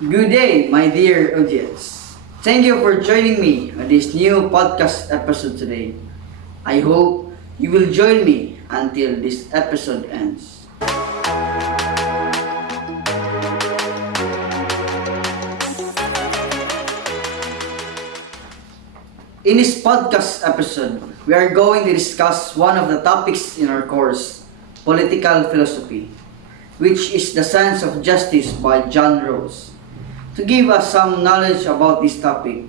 Good day, my dear audience. Thank you for joining me on this new podcast episode today. I hope you will join me until this episode ends. In this podcast episode, we are going to discuss one of the topics in our course, political philosophy, which is the science of justice by John Rawls. To give us some knowledge about this topic,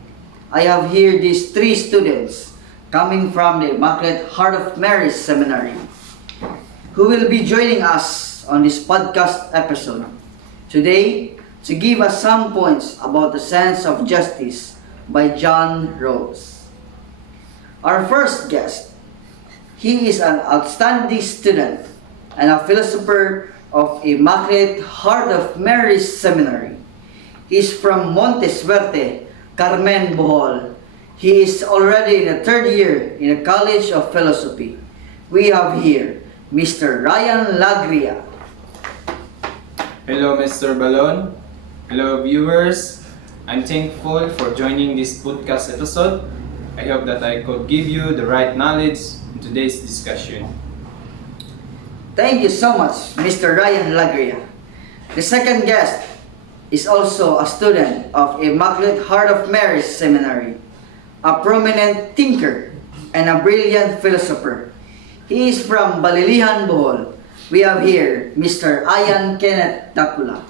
I have here these three students coming from the Immaculate Heart of Mary Seminary, who will be joining us on this podcast episode today to give us some points about the science of justice by John Rawls. Our first guest, he is an outstanding student and a philosopher of Immaculate Heart of Mary Seminary. He is from Monte Suerte, Carmen, Bohol. He is already in the third year in the College of Philosophy. We have here Mr. Ryan Lagria. Hello, Mr. Balon. Hello, viewers. I'm thankful for joining this podcast episode. I hope that I could give you the right knowledge in today's discussion. Thank you so much, Mr. Ryan Lagria. The second guest is also a student of Immaculate Heart of Mary Seminary, a prominent thinker and a brilliant philosopher. He is from Balilihan, Bohol. We have here Mr. Ian Kenneth Takula.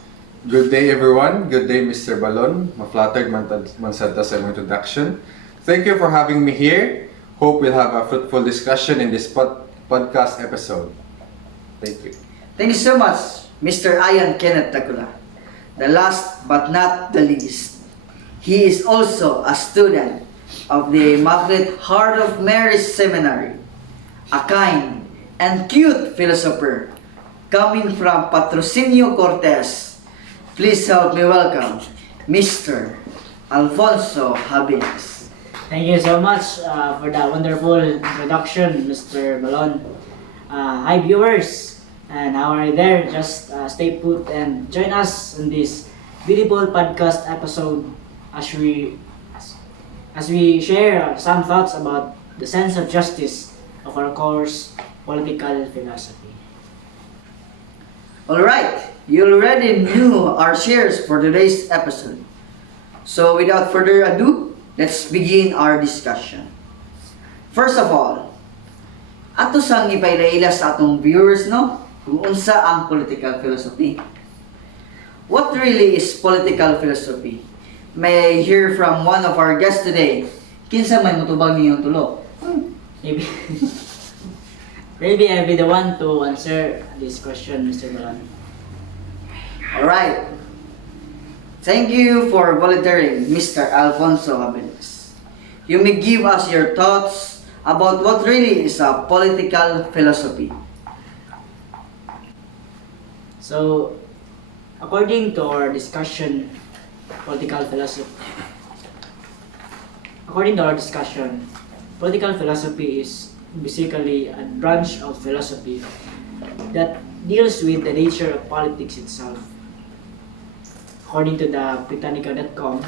Good day, everyone. Good day, Mr. Balon. Maflattered man sa introduction. Thank you for having me here. Hope we'll have a fruitful discussion in this podcast episode. Thank you. Thank you so much, Mr. Ian Kenneth Takula. The last but not the least, he is also a student of the Immaculate Heart of Mary Seminary, a kind and cute philosopher coming from Patrocinio Cortez. Please help me welcome Mr. Alfonso Habines. Thank you so much for that wonderful introduction, Mr. Balon. Hi viewers, and how are you there? Just stay put and join us in this beautiful podcast episode as we share some thoughts about the sense of justice of our course, political philosophy. Alright, you already knew our shares for today's episode. So without further ado, let's begin our discussion. First of all, ato sang ipailaila sa atong viewers, no? Kung unsa ang political philosophy. What really is political philosophy? May I hear from one of our guests today. Kinsa may mutubag niyong tulo? Maybe, maybe I'll be the one to answer this question, Mr. Balon. Alright. Thank you for volunteering, Mr. Alfonso Habines. You may give us your thoughts about what really is a political philosophy. So, according to our discussion, political philosophy. According to our discussion, political philosophy is basically a branch of philosophy that deals with the nature of politics itself. According to the Britannica.com,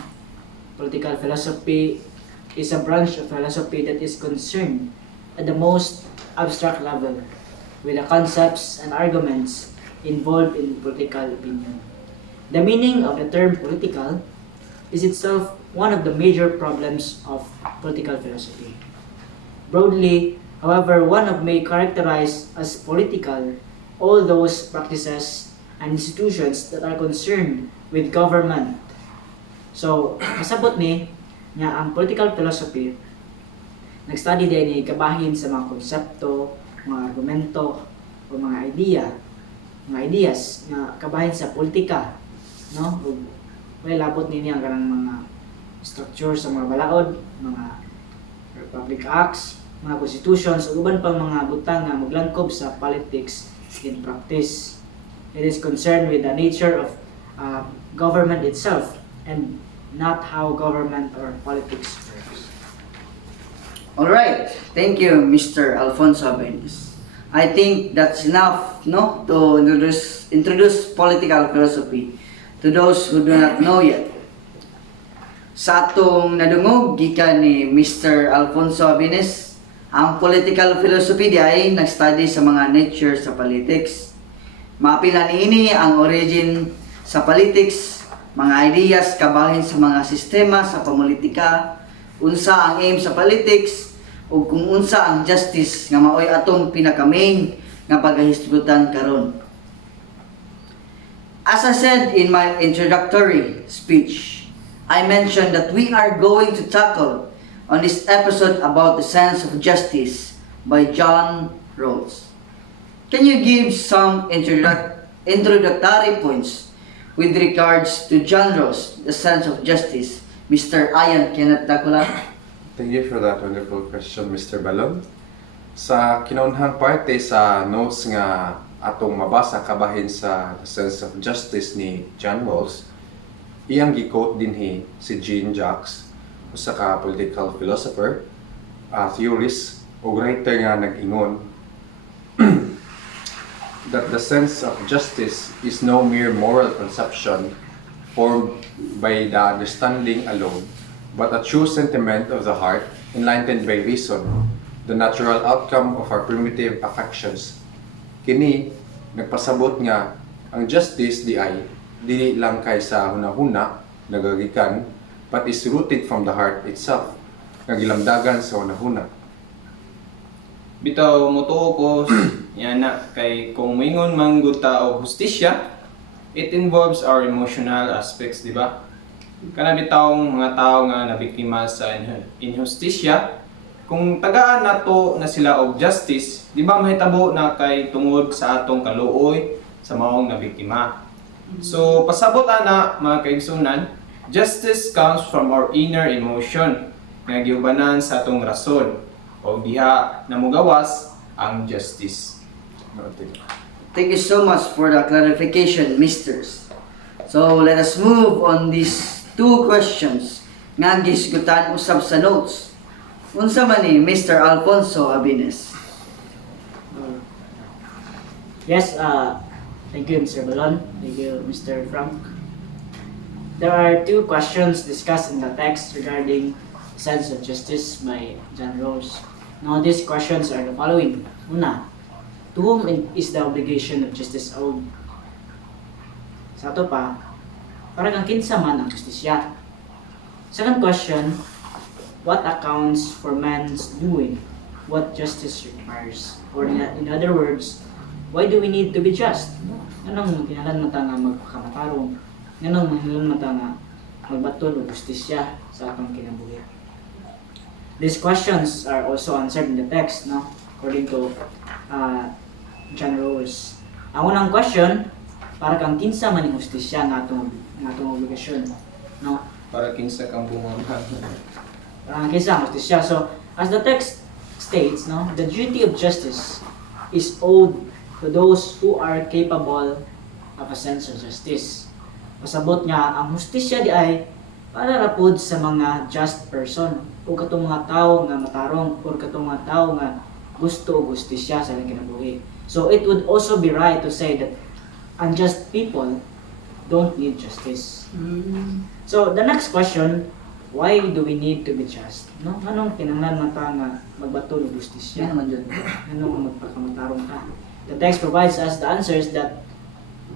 political philosophy is a branch of philosophy that is concerned at the most abstract level with the concepts and arguments involved in political opinion. The meaning of the term political is itself one of the major problems of political philosophy. Broadly, however, one of may characterize as political all those practices and institutions that are concerned with government. So, masabot ni nga ang political philosophy nag-study din ni kabahin sa mga konsepto, mga argumento o mga ideas nga kabahin sa politika, no? Ug may labot nini ang kanang mga structure sa mga balaod, mga republic acts, mga constitutions ug uban pang mga butang nga maglangkob sa politics in practice. It is concerned with the nature of government itself and not how government or politics works. Alright, thank you, Mr. Alfonso Habines. I think that's enough, no, to introduce political philosophy to those who do not know yet. Sa atong nadungog gikan ni Mr. Alfonso Abines, ang political philosophy di ay nag-study sa mga nature sa politics. Maapila niini ang origin sa politics, mga ideas kabahin sa mga sistema sa pamolitika, unsa ang aim sa politics, ug kung unsa ang justice nga maoy atong pinaka-main nga pagahisgutan karon. As I said in my introductory speech, I mentioned that we are going to tackle on this episode about the sense of justice by John Rawls. Can you give some introductory points with regards to John Rawls, the sense of justice, Mr. Ian Kenneth Takula? Thank you for that wonderful question, Mr. Balon. Sa kinaunhang parte sa notes nga atong mabasa kabahin sa The Sense of Justice ni John Rawls, iyang gi-quote dinhi si Jean-Jacques, usa ka political philosopher, theorist o writer nga nag-ingon that the sense of justice is no mere moral conception formed by the understanding alone, but a true sentiment of the heart enlightened by reason, the natural outcome of our primitive affections. Kini nagpasabot nga ang justice di ay dili lang kay sa hunahuna nagagikan, but is rooted from the heart itself, nagilamdagan sa hunahuna. Bitaw motuo ko yan na kay kung moingon man gud ta og hustisya, it involves our emotional aspects, di ba? Kana bitawng mga tao nga nabiktima sa inhustisya, kung tagaan nato na sila og justice, di ba mahitabo na kay tungod sa atong kaluoy sa maong nabiktima. So pasabot ana mga kaigsunan, justice comes from our inner emotion nga giubanan sa atong rason o diha namugawas ang justice. Thank you so much for the clarification, misters. So let us move on these two questions nga gisgutan usab sa notes. Unsa man ni Mr. Alfonso Abines? Yes, thank you, Mr. Balon. Thank you, Mr. Frank. There are two questions discussed in the text regarding sense of justice by John Rawls. Now, these questions are the following. Una, to whom is the obligation of justice owed? Sa ato pa, para kang kinsa man ang justisya. Second question, what accounts for man's doing what justice requires? Or in other words, why do we need to be just? Anong kinahanglan mata nga magpakamatarong? Anong kinahanglan mata nga magbaton og justisya sa atong kinabuhi? These questions are also answered in the text, no? According to John Rawls. Ang unang question, para kang kinsa man ang justisya nga atong obligasyon, no? Para kinsa kang bumanghan. Para kang kinsa ang justisya. So, as the text states, no, the duty of justice is owed to those who are capable of a sense of justice. Pasabot nga, ang justisya di ay para rapod sa mga just person o katong mga tao nga matarong o katong mga tao nga gusto o justisya sa ilang kinabuhi. So it would also be right to say that unjust people don't need justice. So the next question, why do we need to be just? No? Anong kinahanglan mata nga magbato og justisya? Anong magpakamatarong ka? The text provides us the answers that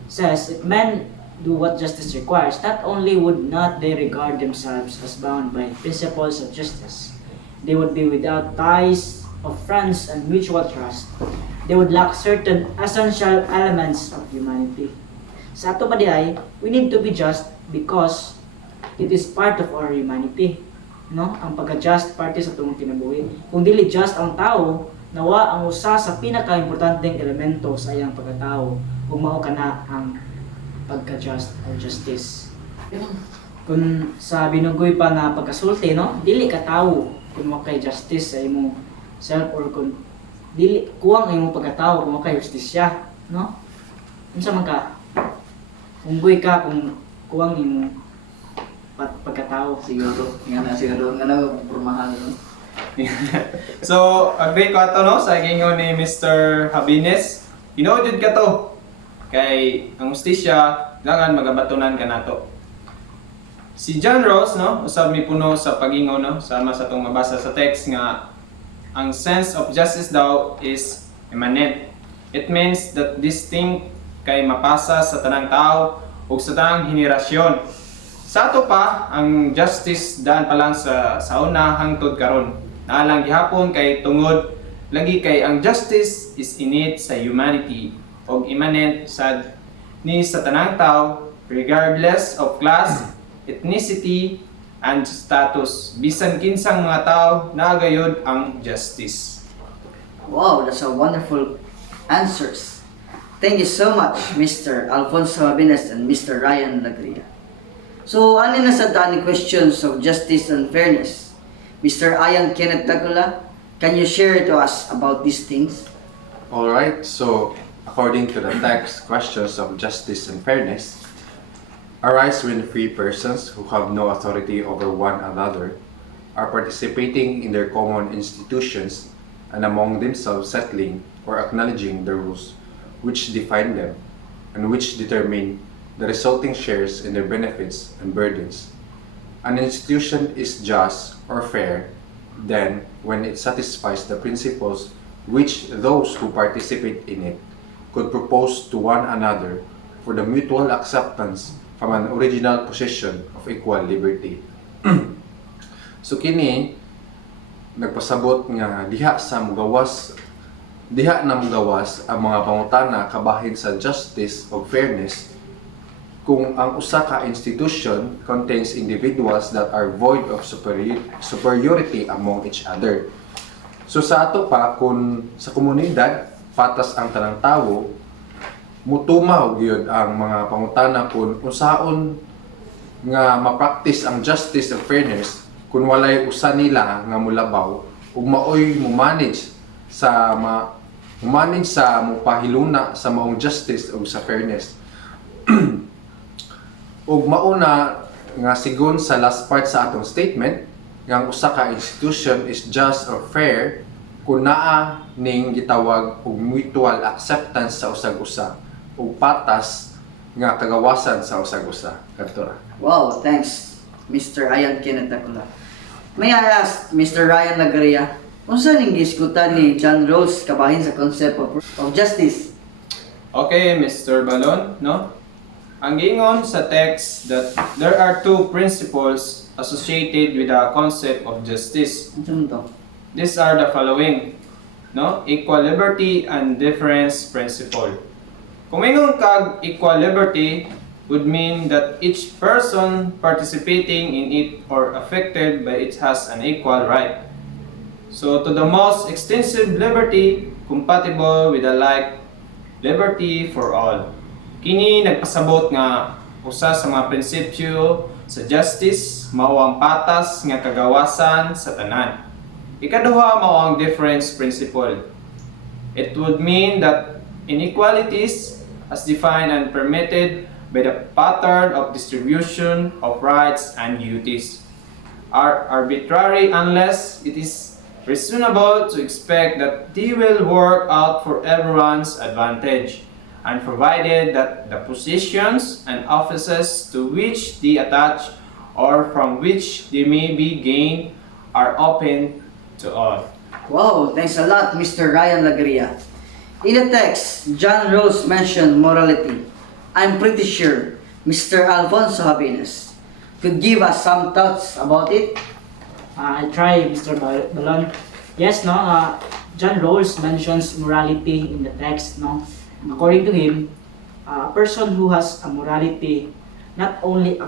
says if men do what justice requires, not only would not they regard themselves as bound by principles of justice, they would be without ties of friends and mutual trust. They would lack certain essential elements of humanity. Sa ato pa di ay, we need to be just because it is part of our humanity. No? Ang pagka-just parte sa itong kinabuhi. Kung dili just ang tao, nawa ang usa sa pinaka-importanteng elemento sa iyang pagkatao kung mao kana ang pagka-just or justice. Kung sa binugoy pa nga pagkasulti, no? Dili ka tao kung mo kay justice sa imong self or kung dili kuwang imong pagkatao kung mo kay justisya, no? Unsa man ka? Unggoy ka kung kuwang imong pagkatao. Siguro nga na pormahan, no? So, agree ko ato no sa gingon ni Mr. Habines. Hinood ka to. Kay ang justisya dangan magabatunan kanato. Si John Rawls no, usab mipuno sa pagingon no, sama sa tong mabasa sa text nga ang sense of justice daw is immanent. It means that this thing kay mapasa sa tanang tao ug sa tanang henerasyon. Sa ato pa, ang justice daan pa lang sa una hangtod karon. Naalang gihapon kay tungod lagi kay ang justice is innate sa humanity o immanent sad ni sa tanang tao regardless of class, ethnicity, and status. Bisan kinsang mga tao naagayod ang justice. Wow, that's a wonderful answers. Thank you so much, Mr. Alfonso Mabines and Mr. Ryan Lagria. So, ano na sa tani questions of justice and fairness? Mr. Ian Kenneth Tagula, can you share to us about these things? Alright, so according to the text, questions of justice and fairness arise when free persons who have no authority over one another are participating in their common institutions and among themselves settling or acknowledging the rules which define them and which determine the resulting shares in their benefits and burdens. An institution is just or fair then when it satisfies the principles which those who participate in it could propose to one another for the mutual acceptance from an original position of equal liberty. So kini nagpasabot nga diha na mugawas ang mga pangutana kabahin sa justice o fairness kung ang usa ka institution contains individuals that are void of superiority among each other. So sa ato pa, kung sa komunidad, patas ang tanang tawo, mutumaw gyud ang mga pangutana kung unsaon nga ma-practice ang justice and fairness kung walay usa nila nga mulabaw ug maoy mo manage sa mupahiluna sa maong justice ug sa fairness. Ug mauna nga sigon sa last part sa atong statement nga ang usa ka institution is just or fair kung naa ning gitawag og mutual acceptance sa usag-usa ug patas nga kagawasan sa usag-usa. Kadto. Wow, thanks, Mr. Ian Kenneth Tagula. May I ask, Mr. Ryan Lagria, unsa ning gisgutan ni John Rawls kabahin sa concept of justice? Okay, Mr. Balon, no? Ang giingon sa text that there are two principles associated with the concept of justice. Ano to? These are the following, no? Equal liberty and difference principle. Kung ingon kag equal liberty would mean that each person participating in it or affected by it has an equal right. So to the most extensive liberty compatible with the like liberty for all. Kini nagpasabot nga usa sa mga prinsipyo sa justice mao ang patas nga kagawasan sa tanan. Ikaduha mao ang difference principle. It would mean that inequalities as defined and permitted by the pattern of distribution of rights and duties are arbitrary unless it is reasonable to expect that they will work out for everyone's advantage, and provided that the positions and offices to which they attach or from which they may be gained are open to all. Wow, thanks a lot, Mr. Ryan Lagria. In the text, John Rawls mentioned morality. I'm pretty sure Mr. Alfonso Mabines could give us some thoughts about it. I'll try, Mr. Balon. Yes, no, John Rawls mentions morality in the text, no? According to him, a person who has a morality not only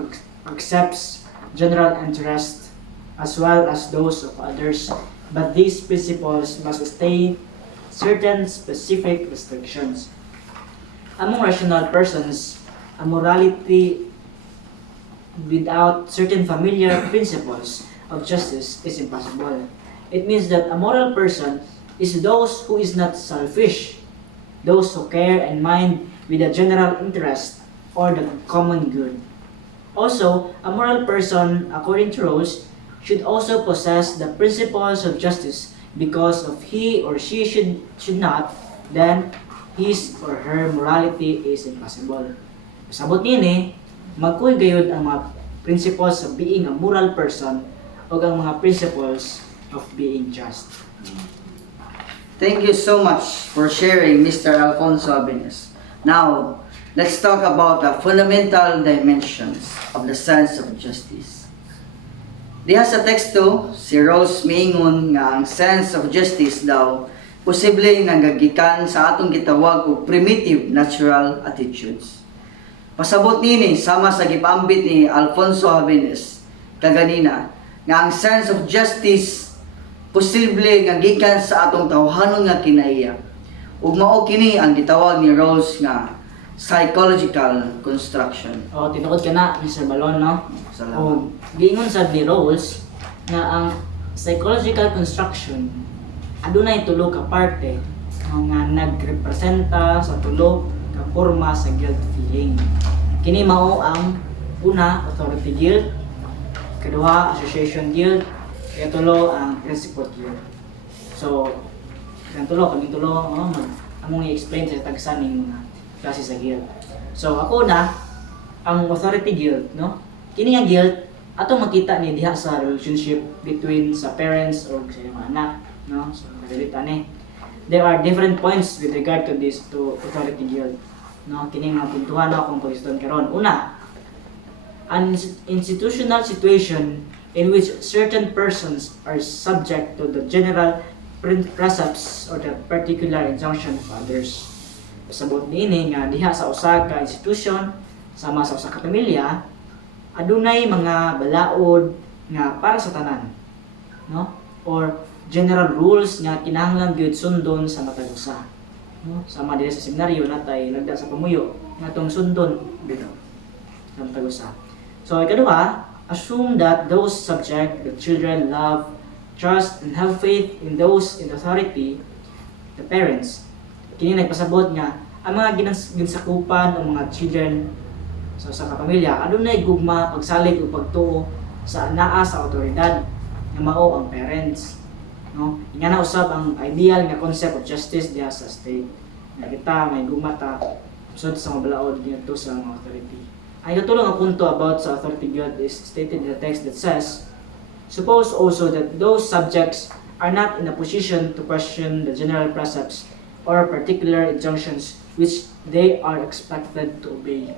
accepts general interest as well as those of others, but these principles must sustain certain specific restrictions. Among rational persons, a morality without certain familiar principles of justice is impossible. It means that a moral person is those who is not selfish, those who care and mind with the general interest or the common good. Also, a moral person, according to Rawls, should also possess the principles of justice because if he or she should not, then his or her morality is impossible. Sabot niini, magkuy gayud ang mga principles of being a moral person o ang mga principles of being just. Thank you so much for sharing, Mr. Alfonso Abenes. Now, let's talk about the fundamental dimensions of the sense of justice. Diha sa teksto, si Rawls miingon nga ang sense of justice daw posible nga gagikan sa atong gitawag og primitive natural attitudes. Pasabot nini sama sa gipambit ni Alfonso Abenes kaganina nga ang sense of justice posible nga gikan sa atong tawhanon nga kinaiya. Ug mao kini ang gitawag ni Rawls nga psychological construction. O, tinuod ka na, Mr. Balon, no? Salamat. O, giingon sa ni Rawls nga ang psychological construction adunay tulo ka parte nga nagrepresenta sa tulo ka porma sa guilt feeling. Kini mao ang una, authority guilt, kaduha, association guilt, ikatulo ang principle guilt. So, ang kaming tulo, among i-explain sa tagsa ning mga klase sa guilt. So, ako na ang authority guilt, no? Kini nga guilt atong makita ni diha sa relationship between sa parents or sa mga anak, no? So, nagalita ni. There are different points with regard to this to authority guilt. No, kini nga puntuhan akong pag-iston karon. Una, an institutional situation in which certain persons are subject to the general precepts or the particular injunction of others. Pasabot niini nga diha sa usa ka institution sama sa usa ka pamilya adunay mga balaod nga para sa tanan, no? Or general rules nga kinahanglan gyud sundon sa matag usa. No? Sama din sa seminaryo natay lagda sa pamuyo nga tong sundon bitaw sa matag usa. So ikaduha, assume that those subject the children love, trust and have faith in those in authority, the parents. Kini nagpasabot nga ang mga ginsakupan ng mga children sa usa ka pamilya adunay gugma pagsalig ug pagtuo sa naa sa awtoridad nga mao ang parents. No? Nga na usab ang ideal nga concept of justice diha sa state. Nga kita may gumata sud sa mga balaod dito sa mga authority. Ang katulong nga punto about sa authority guilt is stated in the text that says, suppose also that those subjects are not in a position to question the general precepts or particular injunctions which they are expected to obey,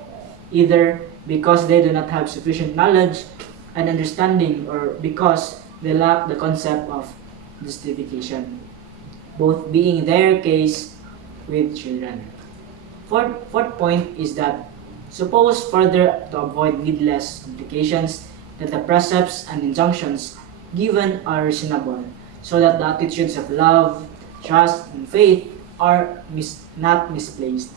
either because they do not have sufficient knowledge and understanding or because they lack the concept of justification, both being their case with children. Fourth point is that suppose further to avoid needless complications that the precepts and injunctions given are reasonable, so that the attitudes of love, trust, and faith are not misplaced.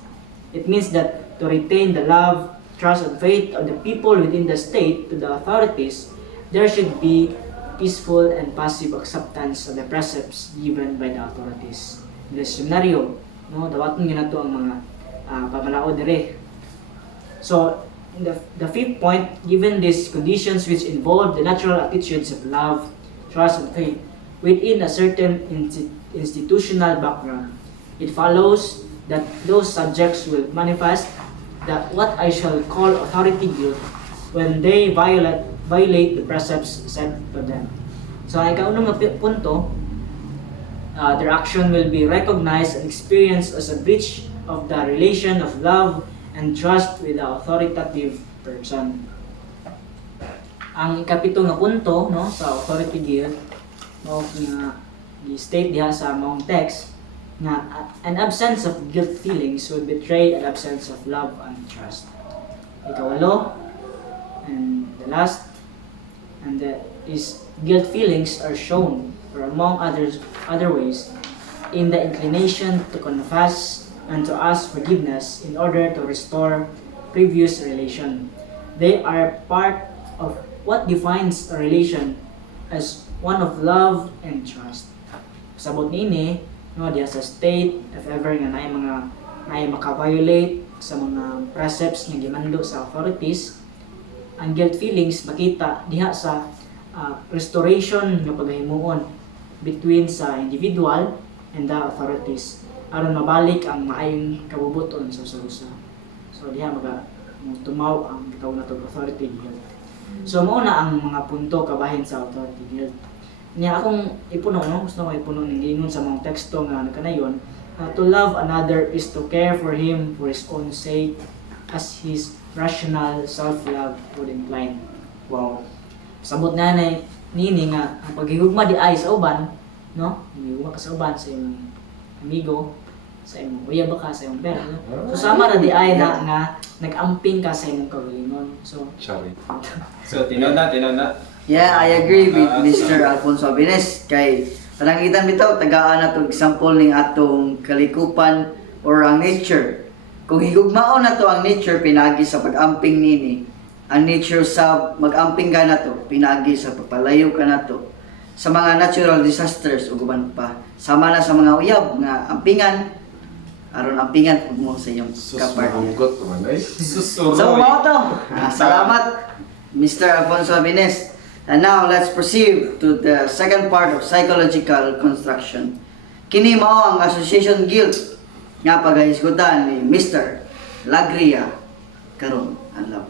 It means that to retain the love, trust, and faith of the people within the state to the authorities, there should be peaceful and passive acceptance of the precepts given by the authorities. In the seminaryo, no, dawaton yun nato ang mga pamalaod dire. So, the fifth point, given these conditions which involve the natural attitudes of love, trust, and faith within a certain institutional background, it follows that those subjects will manifest that what I shall call authority guilt when they violate the precepts set to them. So, ang ikaunang punto, their action will be recognized and experienced as a breach of the relation of love and trust with the authoritative person. Ang ikapito nga punto, no, sa authority guilt, no, nga i-state diha sa among text na an absence of guilt feelings would betray an absence of love and trust. Ikawalo, and the last, and is guilt feelings are shown, or among other ways, in the inclination to confess and to ask forgiveness in order to restore previous relation. They are part of what defines a relation as one of love and trust. Sabot niini, no, diya sa state, if ever nga naay maka-violate sa mga precepts nga gimando sa authorities, ang guilt feelings makita diha sa restoration nga paghimuon between sa individual and the authorities aron mabalik ang maayong kabubuton sa usa. So diha tumaw ang gitawag na authority guilt. So mao na ang mga punto kabahin sa authority guilt. Niya akong ipuno no, gusto ko ipuno ning ingon sa mga teksto nga kanayon, to love another is to care for him for his own sake as his rational self-love would imply. Wow. Sabot na nini nga ang paghigugma di ay sa uban, no? Higugma ka sa uban sa imong amigo, sa imong uyab ka sa imong pera, no? So sama ra di ay na nga nag-amping ka sa imong kaugalingon. So Sorry. So, tinona. Yeah, I agree with Mr. Alfonso Abines. Kay panangitan bitaw tagaan na to example ning atong kalikupan or ang nature. Kung higugmaon na to ang nature pinagi sa pag-amping nini, ang nature sa mag-amping ka na to pinagi sa pagpalayo ka na to sa mga natural disasters ug uban pa. Sama na sa mga uyab nga ampingan aron ampingan mo sa inyong kapartner. Susurugot naman ay. Susuroy. So mao to. Salamat Mr. Alfonso Abines. And now let's proceed to the second part of psychological construction. Kini mao ang association guilt nga pagahisgutan ni Mr. Lagria karon adlaw.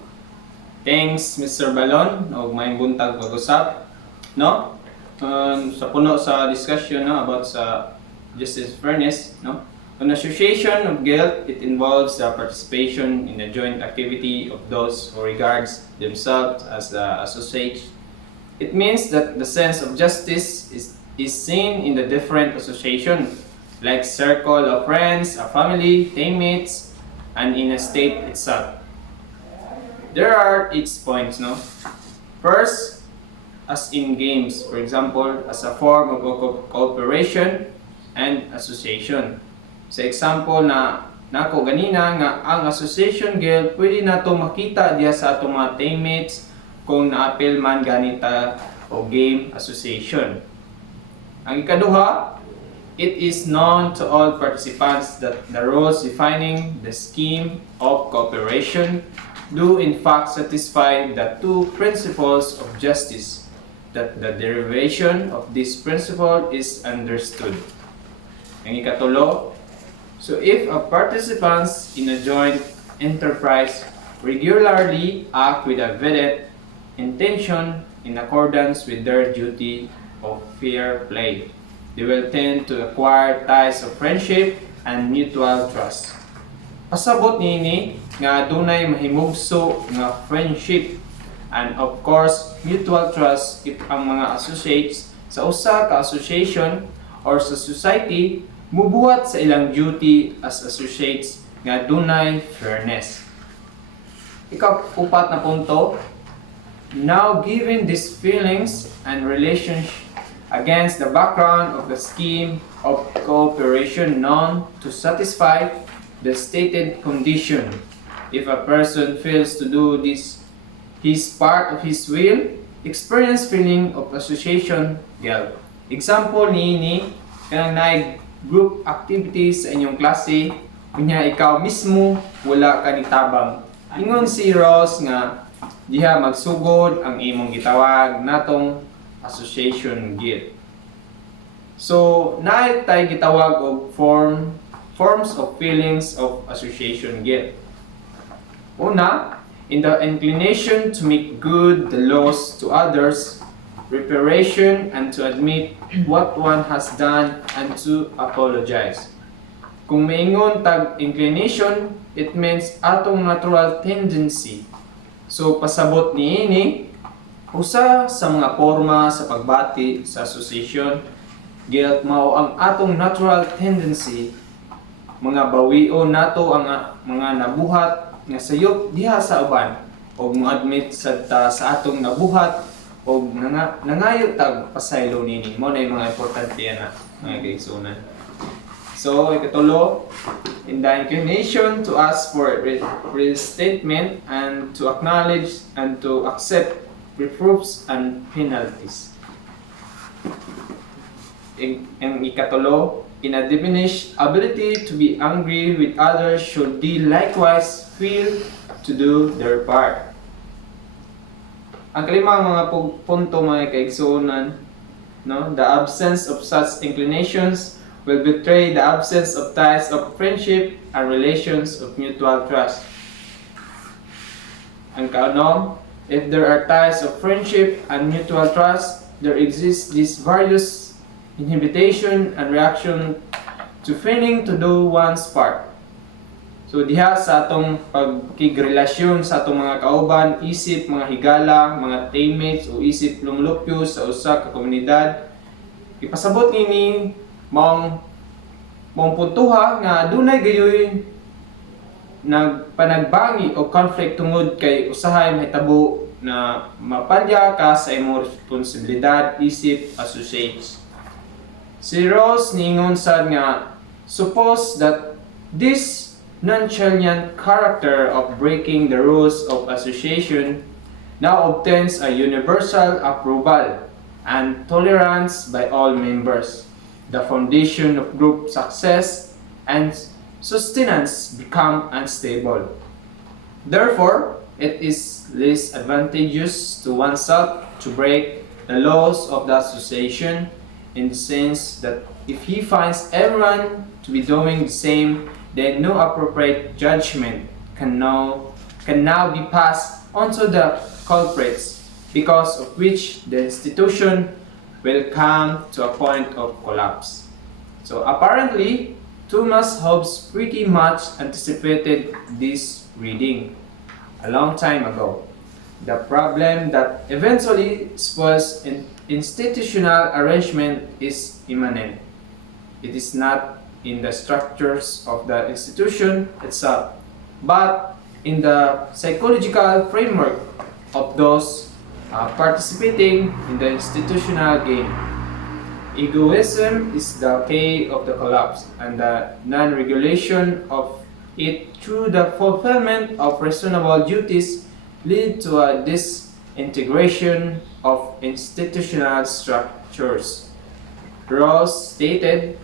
Thanks, Mr. Balon. Og may buntag pag-usap, no? Sa puno sa discussion no about sa justice fairness, no? An association of guilt, it involves the participation in a joint activity of those who regards themselves as the associates. It means that the sense of justice is seen in the different association, like circle of friends, a family, teammates, and in a state itself. There are its points, no? First, as in games, for example, as a form of cooperation and association. Sa example na nako ganina nga ang association guild pwede nato makita diya sa atong mga teammates kung naapil man ganita o game association. Ang ikaduha, it is known to all participants that the rules defining the scheme of cooperation do in fact satisfy the two principles of justice, that the derivation of this principle is understood. Ang ikatulo, so if a participants in a joint enterprise regularly act with a vetted intention in accordance with their duty of fair play, they will tend to acquire ties of friendship and mutual trust. Pasabot nini nga dunay mahimugso nga friendship and of course mutual trust if ang mga associates sa usa ka association or sa society mubuhat sa ilang duty as associates nga dunay fairness. Ika-upat na punto, now given these feelings and relations against the background of the scheme of cooperation known to satisfy the stated condition, if a person fails to do this, his part of his will, experience feeling of association guilt. Example ni kanang naig group activities sa inyong klase, kunya ikaw mismo wala ka nitabang. Ingon si Rawls nga diha magsugod ang imong gitawag natong association guilt. So, naay tay gitawag og forms of feelings of association guilt. Una, in the inclination to make good the loss to others, reparation and to admit what one has done and to apologize. Kung maingon tag inclination, it means atong natural tendency. So pasabot niini usa sa mga forma sa pagbati sa association guilt mao ang atong natural tendency, mga bawion nato ang mga nabuhat nga sayop diha sa uban og mo-admit sa atong nabuhat og nangayo tag pasaylo nini mo na yung mga importante na mga kaigsunan. So ikatulo, in the inclination to ask for restatement and to acknowledge and to accept reproofs and penalties. Ang ikatulo, in a diminished ability to be angry with others should they likewise feel to do their part. Ang kalimang mga punto mga kaigsunan, no? The absence of such inclinations will betray the absence of ties of friendship and relations of mutual trust. Ang kaunom, if there are ties of friendship and mutual trust, there exists these various inhibition and reaction to feigning to do one's part. So diha sa atong pagkigrelasyon sa atong mga kauban, isip mga higala, mga teammates o isip lumulupyo sa usa ka komunidad, ipasabot nini mong puntuha nga dunay gayoy nagpanagbangi o conflict tungod kay usahay mahitabo na mapalya ka sa imong responsibilidad isip associates. Si Rawls niingon sad nga suppose that this nonchalant character of breaking the rules of association now obtains a universal approval and tolerance by all members. The foundation of group success and sustenance become unstable. Therefore, it is less advantageous to oneself to break the laws of the association in the sense that if he finds everyone to be doing the same, then no appropriate judgment can now be passed onto the culprits, because of which the institution will come to a point of collapse. So apparently, Thomas Hobbes pretty much anticipated this reading a long time ago. The problem that eventually spurs institutional arrangement is immanent. It is not in the structures of the institution itself, but in the psychological framework of those participating in the institutional game. Egoism is the key of the collapse, and the non-regulation of it through the fulfillment of reasonable duties lead to a disintegration of institutional structures. Rawls stated,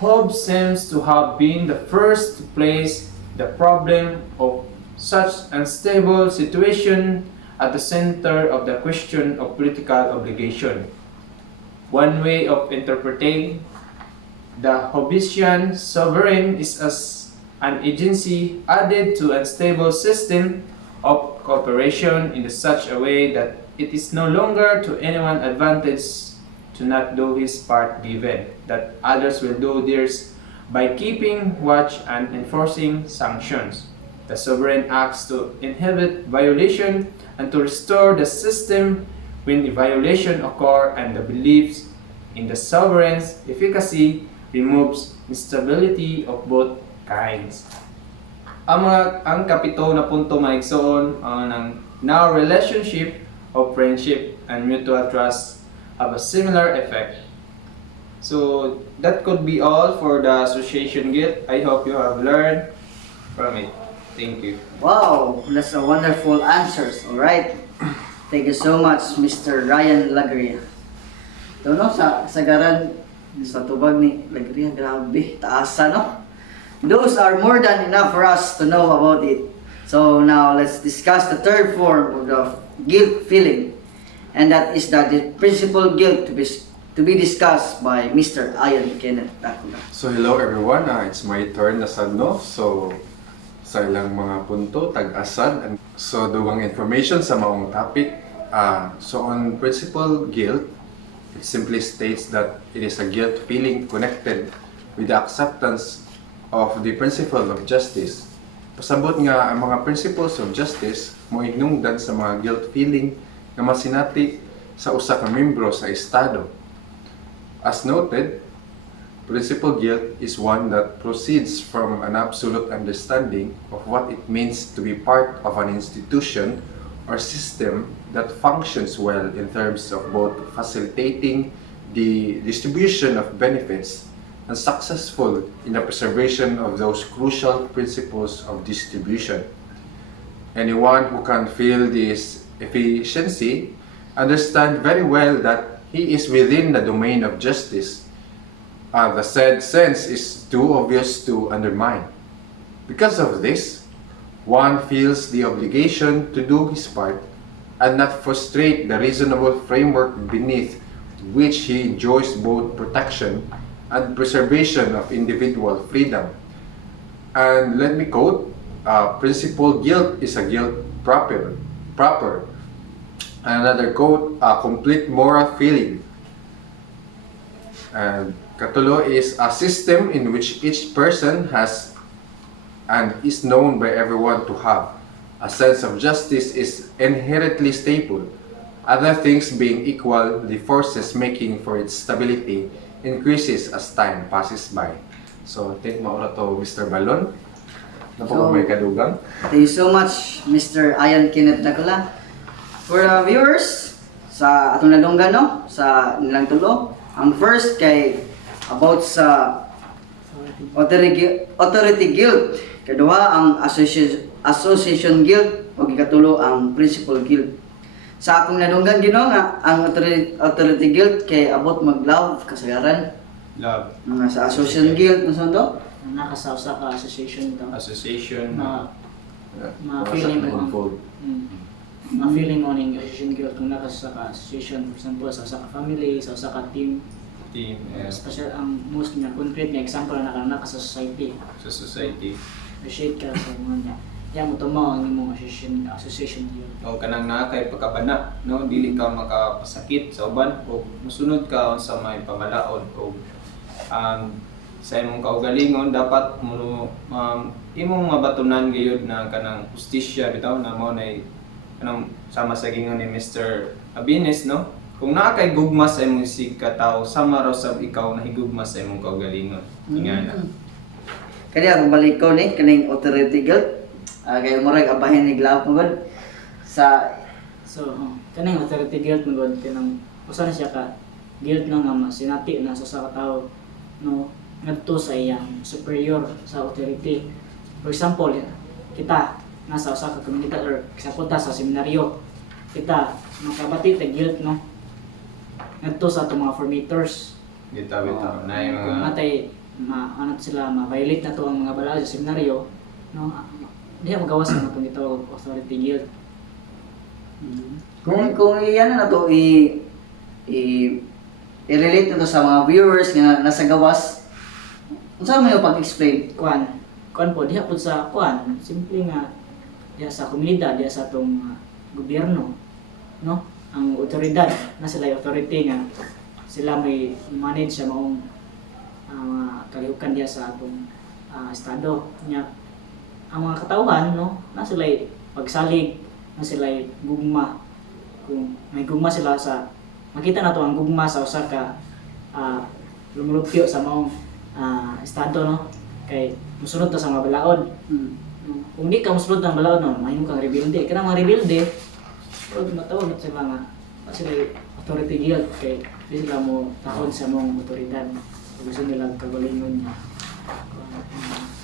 Hobbes seems to have been the first to place the problem of such unstable situation at the center of the question of political obligation. One way of interpreting the Hobbesian sovereign is as an agency added to a stable system of cooperation in such a way that it is no longer to anyone's advantage to not do his part, given that others will do theirs by keeping watch and enforcing sanctions. The sovereign acts to inhibit violation and to restore the system when the violation occurs, and the beliefs in the sovereign's efficacy removes instability of both kinds. Ang kapito na punto maigsoon ng now relationship of friendship and mutual trust have a similar effect. So that could be all for the association guilt. I hope you have learned from it. Thank you. Wow, that's a wonderful answers. All right. Thank you so much, Mr. Ryan Lagria. Ito no, sa garan, sa tubag ni Lagria, grabe, taasa no? Those are more than enough for us to know about it. So now let's discuss the third form of the guilt feeling. And that is the principal guilt to be discussed by Mr. Ian Kenneth Takula. So hello everyone, it's my turn na sad no. So sa ilang mga punto tag-asad and so dugang information sa maong topic. So on principal guilt, it simply states that it is a guilt feeling connected with the acceptance of the principle of justice. Pasabot nga ang mga principles of justice mo hinungdan sa mga guilt feeling nga masinati sa usa ka membro sa estado. As noted, principal guilt is one that proceeds from an absolute understanding of what it means to be part of an institution or system that functions well in terms of both facilitating the distribution of benefits and successful in the preservation of those crucial principles of distribution. Anyone who can feel this efficiency understand very well that he is within the domain of justice. The said sense is too obvious to undermine. Because of this, one feels the obligation to do his part and not frustrate the reasonable framework beneath which he enjoys both protection and preservation of individual freedom. And let me quote, principal guilt is a guilt proper, proper. Another quote, a complete moral feeling. And katulo is a system in which each person has and is known by everyone to have. A sense of justice is inherently stable. Other things being equal, the forces making for its stability increases as time passes by. So, I think maura to Mr. Balon. So- May kadugang. Thank you so much, Mr. Ian Kenneth Nakula. For the viewers, sa atong nadunggan no, sa nilang tulo, ang first kay about sa authority guilt, kaduha ang association guilt, ug ikatulo ang principal guilt. Sa akong nadunggan gino nga ang authority guilt kay abot mag-love kasagaran. Love. Sa association guilt no to? Nakasaw sa ka association ito. Association. Ma-feeling mo ang Involved. ma-feeling mo ng association guilt kung nakasaw sa ka association, for example, sa usa ka family, sa usa ka team. Team. Special ang most nga concrete nga example na naka sa society. Sa society. Appreciate ka sa mga niya. Yan mo tumaw ang imong association guilt. O kanang naa kay pagkabana, no, dili ka makapasakit sa uban o musunod ka sa may pamalaod o sa imong kaugalingon dapat mo imong mabatunan gayud na kanang justisya bitaw na mo nay kanang sama sa gingon ni Mr. Abines, no, kung naa kay gugma sa imong sikataw sama raw sab ikaw nahigugma sa imong kaugalingon ingana. Kani ako balik ko ni kaning authority guilt. Kaya murag abahin ni Glove mo gud sa So, kaning authority guilt mo god kanang usa na siya ka guilt na nga sinati na sa usa ka tawo no ngadto sa iyang superior sa authority. For example, kita nasa usa ka komunidad or sa punta sa seminaryo. Kita makabati ta guilt no ngadto sa atong mga formators. Bitaw na yung Kung mga natay ano sila ma-violate na to ang mga balaod sa seminaryo, no, diha magawas ang atong gitawag authority guilt. kung iyan na to i-relate na to sa mga viewers nga nasa gawas. Unsa man yung pag-explain? Kuan po diha pud sa kuan, simple nga diha sa komunidad, diha sa atong gobyerno, no? Ang otoridad na sila yung authority nga sila may manage sa maong kalihukan diha sa atong estado nya. Ang mga katawhan no, na sila pagsalig, na sila gugma. Kung may gugma sila sa makita na to ang gugma sa usa ka lumulupyo sa maong estado no, kay musunod ta sa mga balaod. Kung di ka musunod ng balaod no, mahimo kang rebelde. Kana mga rebelde, pag matawag na sila nga sila authority guilt kay di sila mo tahon sa mong otoridad. Gusto nila kagalingon niya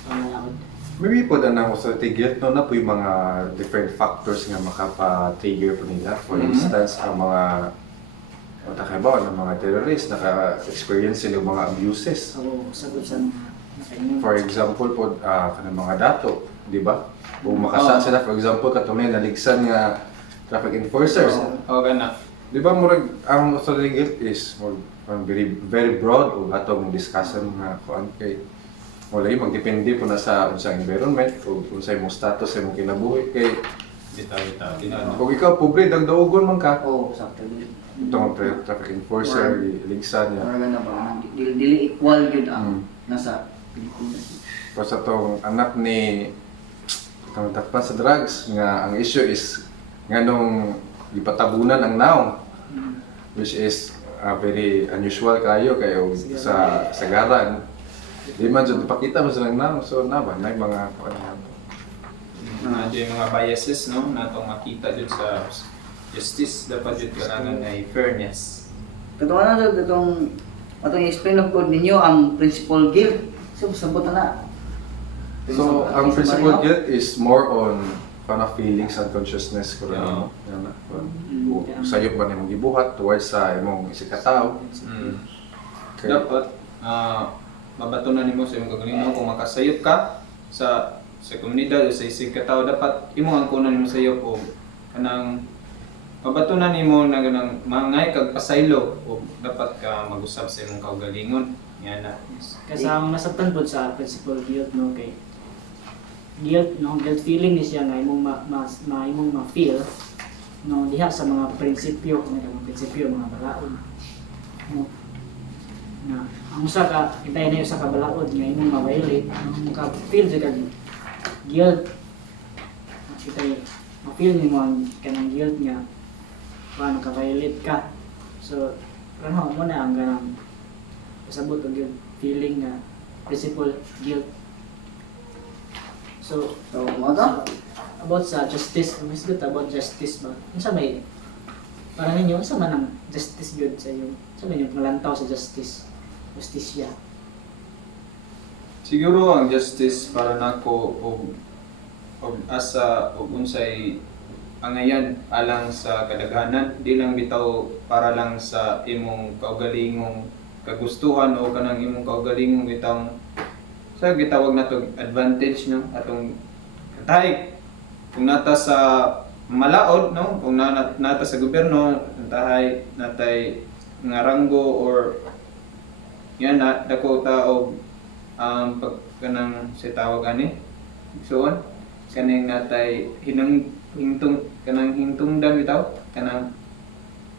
pamalaod. Maybe po na ng authority guilt, no, na po yung mga different factors nga makapa-trigger po nila. For instance, ang mga matakabaw ng mga terrorists, naka-experience sila ng mga abuses. So, sagot sa mga nakaingon. For example po, kanang mga dato, di ba? Kung makasaan sila, for example, katong naligsan nga traffic enforcers. o kana. Di ba, murag, ang authority guilt is more, very broad o atong discussion nga kuan kay wala yung magdepende po na sa unsang environment o unsay imong status sa imong kinabuhi kay Bitaw. kung ikaw pobre dagdaogon man ka Sakto din. itong traffic enforcer ligsan niya Murag na ba dili equal gyud ang nasa Pilipinas. tapos atong anak ni itong takpan sa drugs nga ang issue is nganong gipatabunan ang naong which is very unusual kayo sa sagaran. Di man dyan, ipakita mo silang naong. So, na ba? May mga Yung mga biases, no, na itong makita dun sa justice, dapat yun kailangan ay fairness. Katuwa na dito atong explain of code ninyo ang principal guilt. So sabot na. So, ang principal guilt is more on feelings and consciousness ko rin. Yeah. Yan na. Sayop ba nimong gibuhat towards sa imong isikataw. Okay. Dapat mabatunan nimo sa imong kagalingon kung makasayop ka sa komunidad o sa isig katao, dapat imong angkunan nimo sayop o kanang mabatunan nimo na ganang mangay kag pasaylo o dapat ka mag-usab sa imong kaugalingon nga na. Kasi ang nasabtan po sa principal guilt no kay guilt feeling ni siya nga imong imong ma-feel no diha sa mga prinsipyo, mga balaod. No, na ang usa ka hintayin na usa ka balaod nga imong ma-violate, maka feel jud kag guilt. Kita ma-feel nimo ang kanang guilt nga paano ka violate ka. So ano mo na ang ganang pasabot og guilt feeling nga principle guilt. So mo to? about sa justice, mas good about justice ba? Unsa may para ninyo unsa man ang justice good sa inyo? Unsa man yung panglantaw sa justice? Justisya. Siguro ang justice para nako og asa og unsay angayan alang sa kadaghanan, di lang bitaw para lang sa imong kaugalingong kagustuhan o kanang imong kaugalingong bitaw sa gitawag nato advantage no atong tahay kung nata sa malaod no kung nata sa gobyerno natay nga ranggo or yan na dako ta og pag kanang sa tawag ani suon kaning natay kanang hintungdan bitaw kanang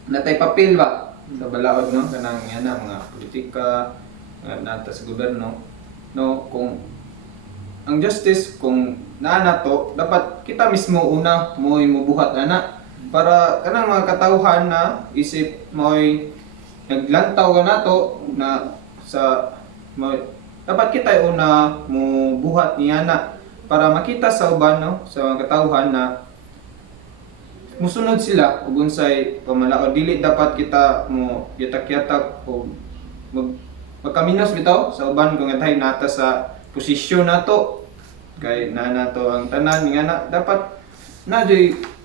natay papel ba sa balaod no kanang yan na mga politika nata sa gobyerno no kung ang justice kung naa to dapat kita mismo una mo'y mubuhat ana para kanang mga katawhan na isip mo'y naglantaw ka nato na sa dapat kita una mo buhat niya na para makita sa uban no sa mga katawhan na musunod sila ug unsay pamalaod dili dapat kita mo yatak-yatak o magkaminos bitaw sa uban kung atay nata sa posisyon nato kay nato ang tanan nga na dapat na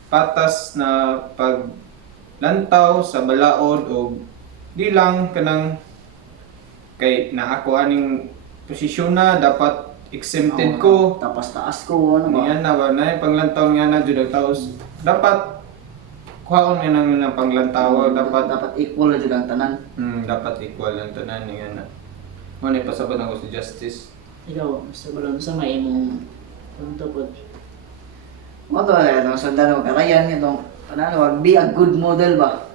patas na paglantaw sa balaod o di lang kanang kay na ako aning posisyon na dapat exempted ko Tapos taas ko ano ba? yan na ba na panglantaw nga na jud ang taos dapat kuhaon nga nang panglantaw dapat equal na jud ang tanan. dapat equal ang tanan nga na mo ni pasabot ako sa justice. Ikaw, Mr. Balon, sa may imong punto po. Mo to itong sundalo karayan itong ano be a good model ba?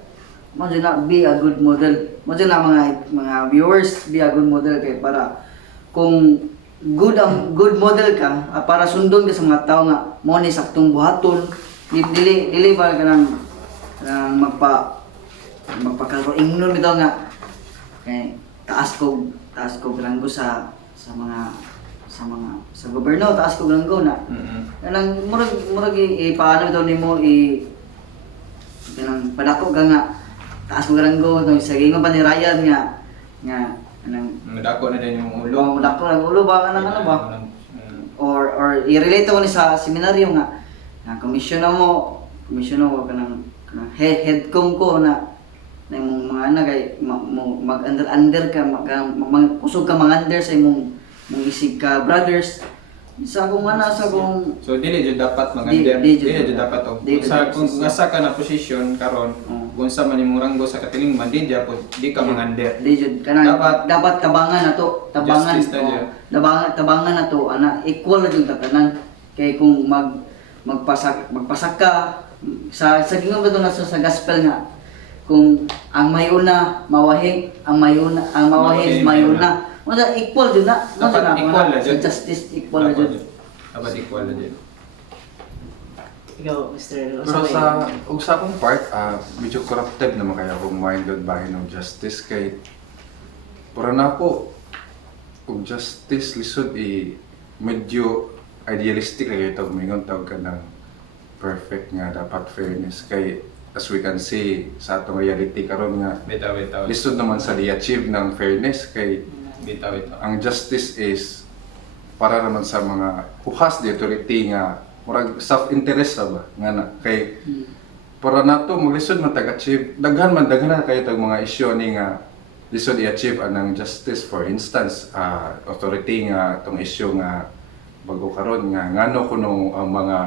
Mo jud na be a good model. Mo jud na mga viewers be a good model kay para kung good model ka para sundon ka sa mga tao nga mo ni saktong buhaton dili ba kanang magpakaroingnon bitaw nga kay taas ko granggo sa gobyerno taas ko granggo na kanang murag paano bitaw nimo kanang padako ka nga taas ko granggo to sa gingon pa ni Ryan nga kanang Madako na din yung ulo. madako lang ulo ba kanang ano ba or i-relate mo ni sa seminaryo nga komisyon mo kanang head com ko na imong mga anak kay mag under ka kusog ka mga under sa imong isig ka brothers sa akong So dili jud dapat mag-under. Di Dili jud jud dapat og Di jud sa dapat. kung asa ka na posisyon karon kung sa man imong ranggo sa katilingman di jud di ka mag-under. di jud kanang dapat tabangan na to Justice na jud. tabangan na to ana equal na jud tatanan kay kung magpasak ka sa gingon ba to na sa gospel nga kung ang mayuna mawahig ang mawahig mayuna mo equal jud na Dapat equal na jud. justice equal na jud Dapat equal na jud. Ikaw, Mr. Pero sa akong part, medyo corrupted naman kaya akong minded bahin ng justice kay para na ako kung justice lisod medyo idealistic lagi ito mingon tawag ka ng perfect nga dapat fairness kay as we can see sa atong reality karon nga Bitaw. lisod naman sa di-achieve ng fairness kay Bitaw. ang justice is para naman sa mga huhas di authority nga murag self-interest ra ba nga na kay para nato maglisod man tag-achieve daghan na kayo tag mga isyu ni nga lisod i-achieve anang justice. For instance authority nga tong isyu nga bago karon nga ngano kuno ang mga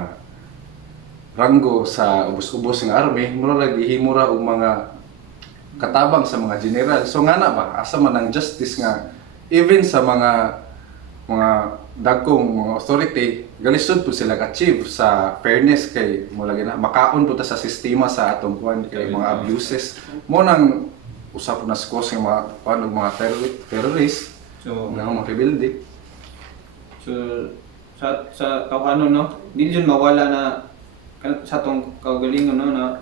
ranggo sa ubos-ubos nga army mura lagi himura og mga katabang sa mga general. So nga na ba asa man ang justice nga even sa mga dagkong mga authority galisod po sila achieve sa fairness kay mo lagi na makaon po ta sa sistema sa atong kuan kay mga abuses mo nang usap na cause ng mga kuan og mga terrorist So, nga mga rebelde. so sa tawhanon no, di jud mawala na sa tong kaugalingon no na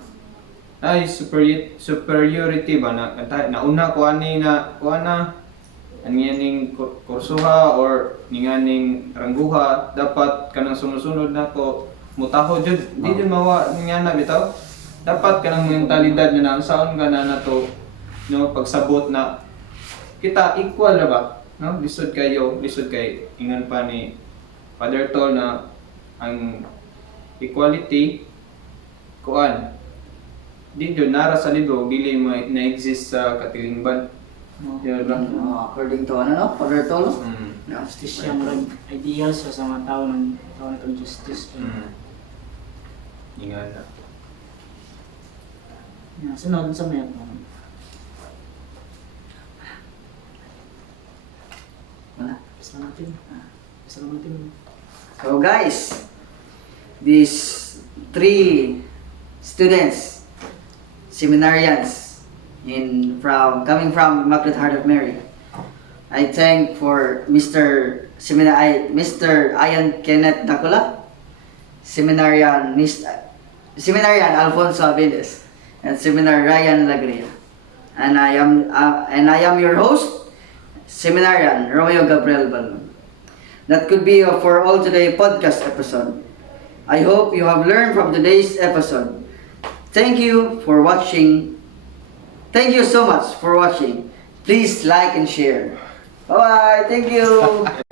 ay superiority ba na nauna ko ani na kuana ning kursuha or ninganing rangguha dapat kanang sunod-sunod na ko mutaho jud di jud mawa niya na bitaw dapat kanang mentalidad na naansaon ka na nato no pagsabot na kita equal na ba no lisod kay ingon pa ni Father Tol na ang equality kuan di jud nara sa libro dili na-exist sa katilingban. Yun ba? According to ano no? Father Tol. Justice yung ideal sa mga tao ng justice. Ingat na. Sunod sa may Wala. Salamat. So guys, these 3 students, seminarians coming from Immaculate Heart of Mary. I thank for Mr. Ian Kenneth Dakula, Seminarian Alfonso Aviles, and Seminar Ryan Lagria. And I am your host, Seminarian Romeo Gabriel Balon. That could be for all today podcast episode. I hope you have learned from today's episode. Thank you for watching. Thank you so much for watching. Please like and share. Bye bye. Thank you.